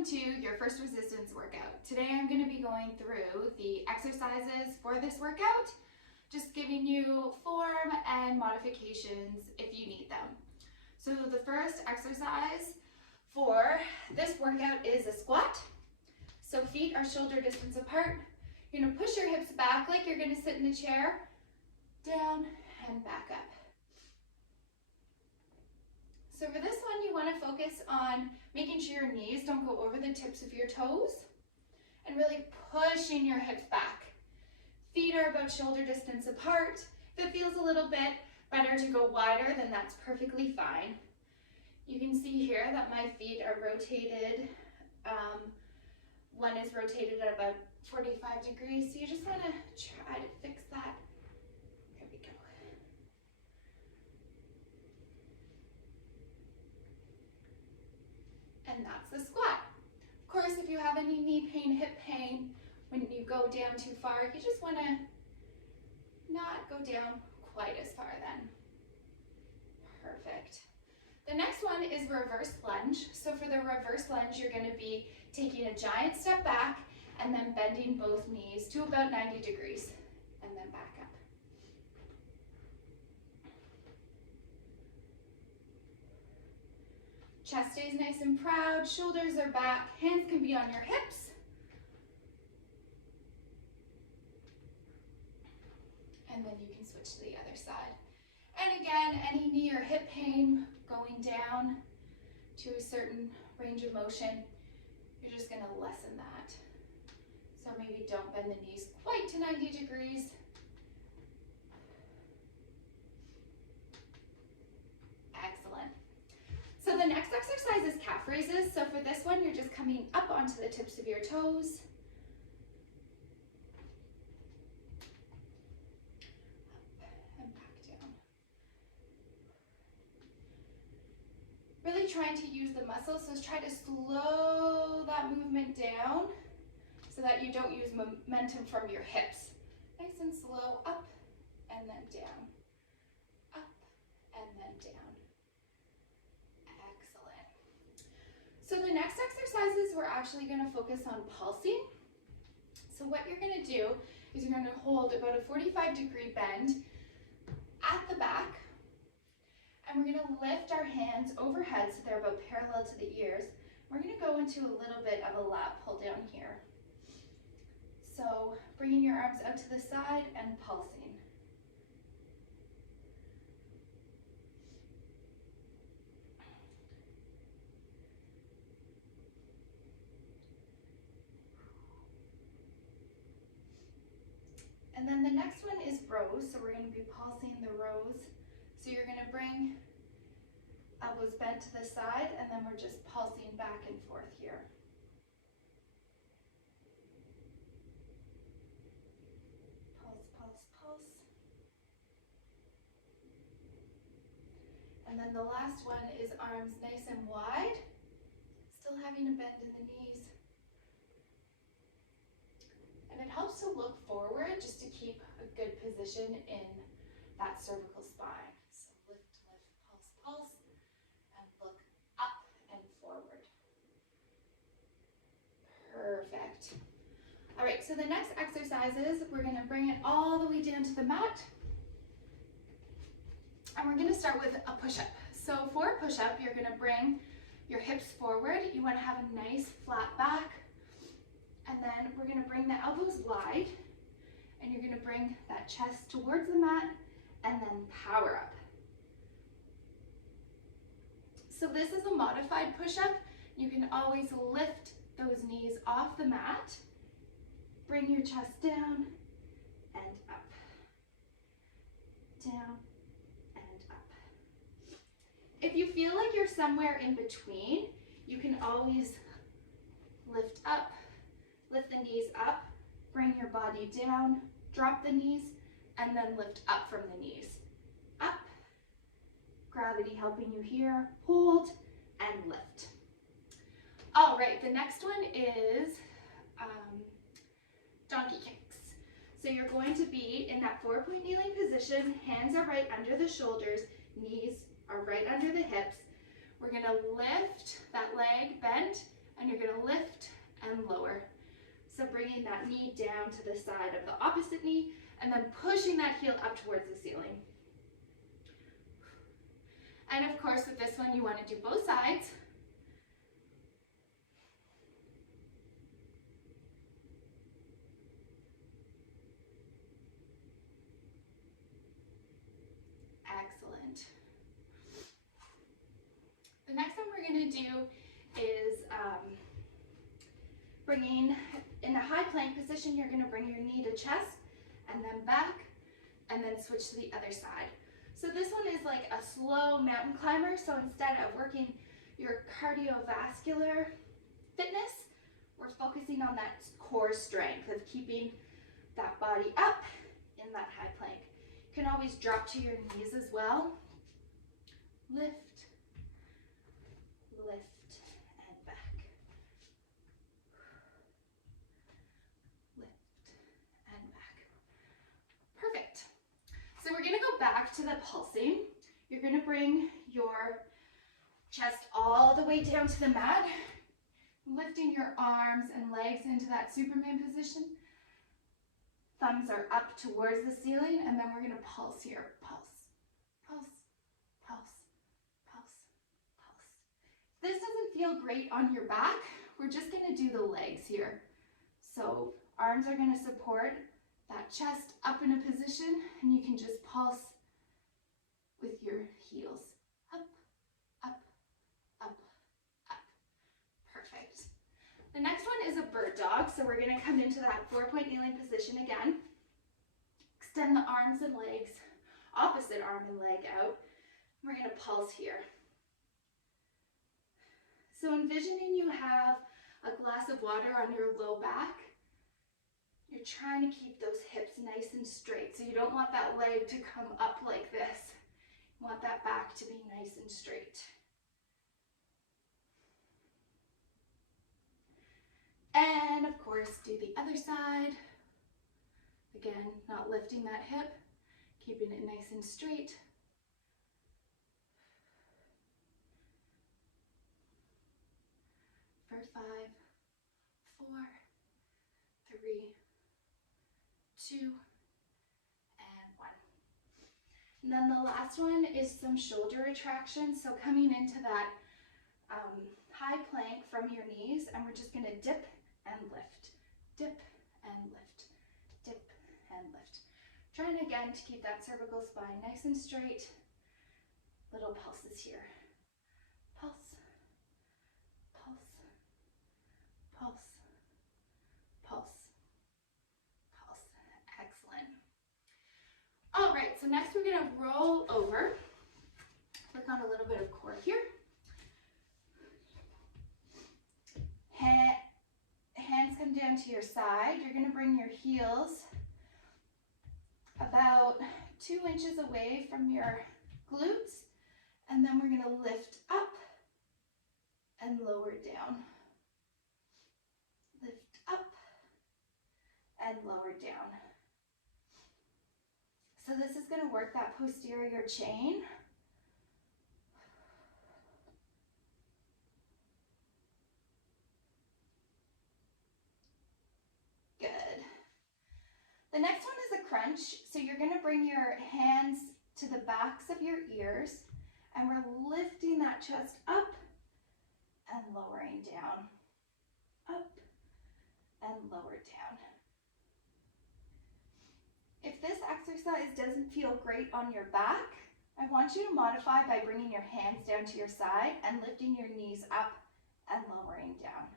Welcome to your first resistance workout. Today I'm going to be going through the exercises for this workout, just giving you form and modifications if you need them. So the first exercise for this workout is a squat. So feet are shoulder distance apart. You're going to push your hips back like you're going to sit in a chair, down and back up. So for this one, you want to focus on making sure your knees don't go over the tips of your toes and really pushing your hips back. Feet are about shoulder distance apart. If it feels a little bit better to go wider, then that's perfectly fine. You can see here that my feet are rotated. One is rotated at about 45 degrees, so you just want to try to fix that. There we go. And that's the squat. Of course, if you have any knee pain, hip pain, when you go down too far, you just want to not go down quite as far then. Perfect. The next one is reverse lunge. So for the reverse lunge, you're going to be taking a giant step back and then bending both knees to about 90 degrees and then back up. Chest stays nice and proud, shoulders are back, hands can be on your hips. And then you can switch to the other side. And again, any knee or hip pain going down to a certain range of motion, you're just going to lessen that. So maybe don't bend the knees quite to 90 degrees. Excellent. So the next exercise is calf raises. So for this one, you're just coming up onto the tips of your toes. Up and back down. Really trying to use the muscles, so try to slow that movement down so that you don't use momentum from your hips. Nice and slow, up and then down. Up and then down. So the next exercises, we're actually going to focus on pulsing. So what you're going to do is you're going to hold about a 45-degree bend at the back, and we're going to lift our hands overhead so they're about parallel to the ears. We're going to go into a little bit of a lat pull down here. So bringing your arms out to the side and pulsing. And then the next one is rows, so we're going to be pulsing the rows. So you're going to bring elbows bent to the side, and then we're just pulsing back and forth here. Pulse, pulse, pulse. And then the last one is arms nice and wide, still having a bend in the knees. And it helps to look forward just to keep a good position in that cervical spine. So lift, lift, pulse, pulse, and look up and forward. Perfect. All right, so the next exercises, we're going to bring it all the way down to the mat. And we're going to start with a push-up. So for a push-up, you're going to bring your hips forward. You want to have a nice flat back. And then we're going to bring the elbows wide, and you're going to bring that chest towards the mat, and then power up. So this is a modified push-up. You can always lift those knees off the mat, bring your chest down and up, down and up. If you feel like you're somewhere in between, you can always lift up, lift the knees up, bring your body down, drop the knees, and then lift up from the knees. Up, gravity helping you here, hold, and lift. All right, the next one is donkey kicks. So you're going to be in that 4-point kneeling position, hands are right under the shoulders, knees are right under the hips. We're gonna lift that leg bent, and you're gonna lift and lower. So bringing that knee down to the side of the opposite knee, and then pushing that heel up towards the ceiling. And of course, with this one, you want to do both sides. Excellent. The next one we're going to do is bringing, in a high plank position, you're going to bring your knee to chest and then back, and then switch to the other side. So this one is like a slow mountain climber. So instead of working your cardiovascular fitness, we're focusing on that core strength of keeping that body up in that high plank. You can always drop to your knees as well. Lift, lift, and back. Lift and back. Perfect. So we're gonna go back to the pulsing. You're gonna bring your chest all the way down to the mat, lifting your arms and legs into that Superman position. Thumbs are up towards the ceiling, and then we're gonna pulse here. Pulse, pulse, pulse, pulse, pulse. If this doesn't feel great on your back, we're just gonna do the legs here. So arms are gonna support that chest up in a position, and you can just pulse with your heels. Up, up, up, up. Perfect. The next one is a bird dog. So we're gonna come into that 4-point kneeling position again. Extend the arms and legs, opposite arm and leg out. We're gonna pulse here. So envisioning you have a glass of water on your low back. You're trying to keep those hips nice and straight. So you don't want that leg to come up like this. You want that back to be nice and straight. And of course, do the other side. Again, not lifting that hip, keeping it nice and straight. For 5, 4, 3, 2, and 1. And then the last one is some shoulder retraction. So coming into that high plank from your knees, and we're just gonna dip and lift, dip and lift, dip and lift. Trying again to keep that cervical spine nice and straight. Little pulses here. Pulse, pulse, pulse, pulse, pulse. Excellent. All right, so next we're gonna roll over. Work on a little bit of core here. Hands come down to your side. You're gonna bring your heels about 2 inches away from your glutes, and then we're gonna lift up and lower down. Lift up and lower down. So this is gonna work that posterior chain. The next one is a crunch. So you're gonna bring your hands to the backs of your ears, and we're lifting that chest up and lowering down, up and lower down. If this exercise doesn't feel great on your back, I want you to modify by bringing your hands down to your side and lifting your knees up and lowering down.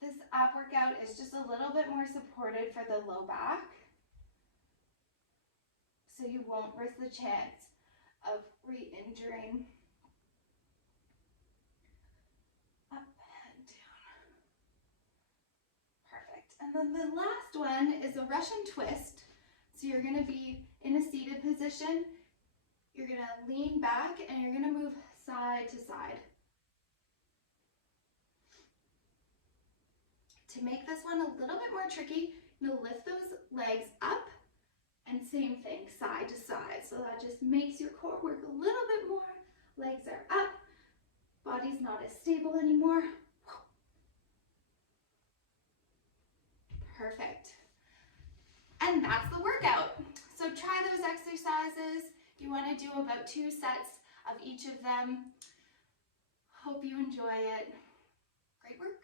This ab workout is just a little bit more supported for the low back, so you won't risk the chance of re-injuring. Up and down. Perfect. And then the last one is a Russian twist. So you're going to be in a seated position. You're going to lean back and you're going to move side to side. To make this one a little bit more tricky, you'll lift those legs up, and same thing, side to side. So that just makes your core work a little bit more. Legs are up, body's not as stable anymore. Perfect. And that's the workout. So try those exercises. You want to do about 2 sets of each of them. Hope you enjoy it. Great work.